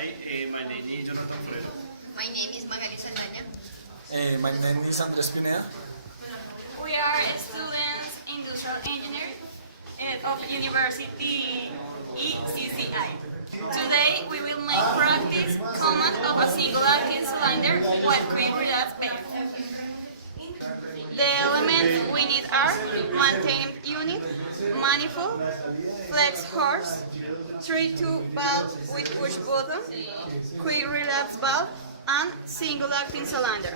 My name is Jonathan Fredo. My name is Magali Saldaña. My name is Andres Pineda. We are students industrial engineer of University ECCI. Today we will make practice command of a single acting cylinder with quick relapse base. The elements we need are maintained unit, manifold, flex horse, 3-2 valve with push button, quick relapse valve, and single acting cylinder.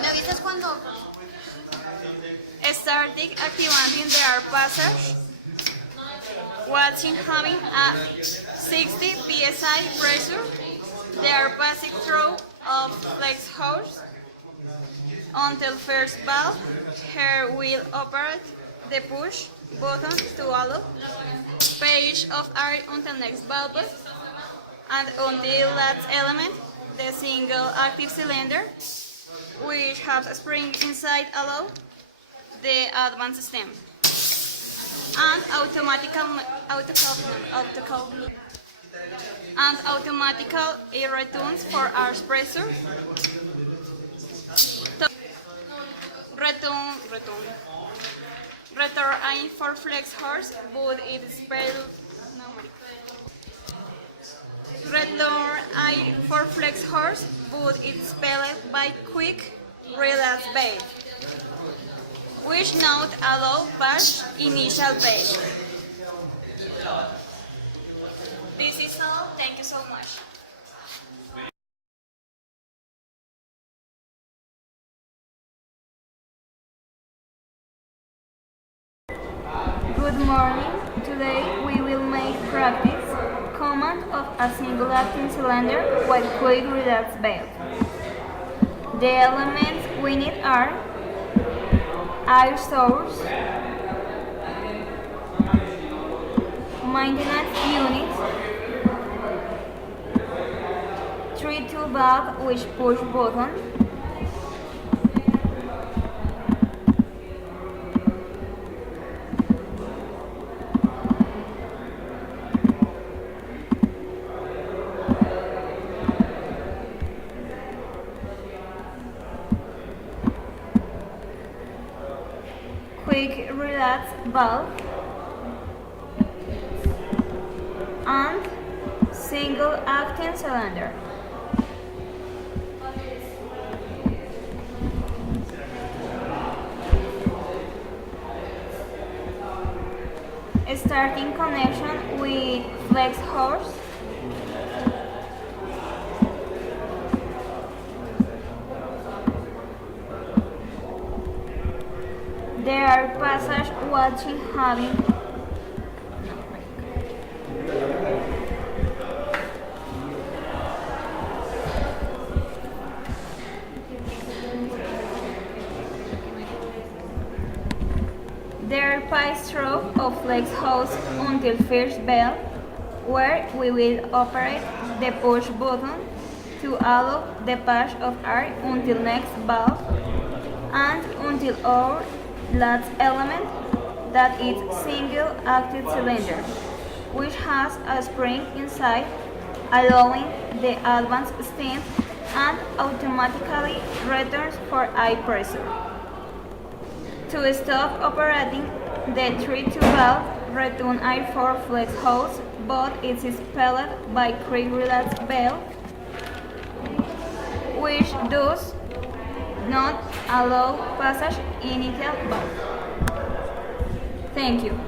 ¿Me avisas cuando? Starting activating the air passage, watching having a 60 psi pressure, the air passing through of flex hose until first valve. Here will operate the push button to allow page of air until next valve, and until last element, the single active cylinder, which has a spring inside allow the advanced stem, and automatical returns for air pressure. Return aim for flex horse, but it is spelled. Return aim for flex horse, but it's spelled by quick relapse base, which not allow patch initial base. This is all. Thank you so much. Good morning. Today we will make practice command of a single acting cylinder with quick relapse valve. The elements we need are air source, maintenance unit, 3-2 valve with push button, quick relapse valve, and single acting cylinder. Starting connection with flex horse, there are passage watching having there are pie stroke of flex hose until first valve, where we will operate the push button to allow the pass of air until next valve, and until our last element, that is single active cylinder, which has a spring inside allowing the advanced stem and automatically returns for air pressure. To stop operating the 3-2 valve, return air for flex hose, but it is spelled by quick relapse valve, which does not allow passage initial valve. Thank you.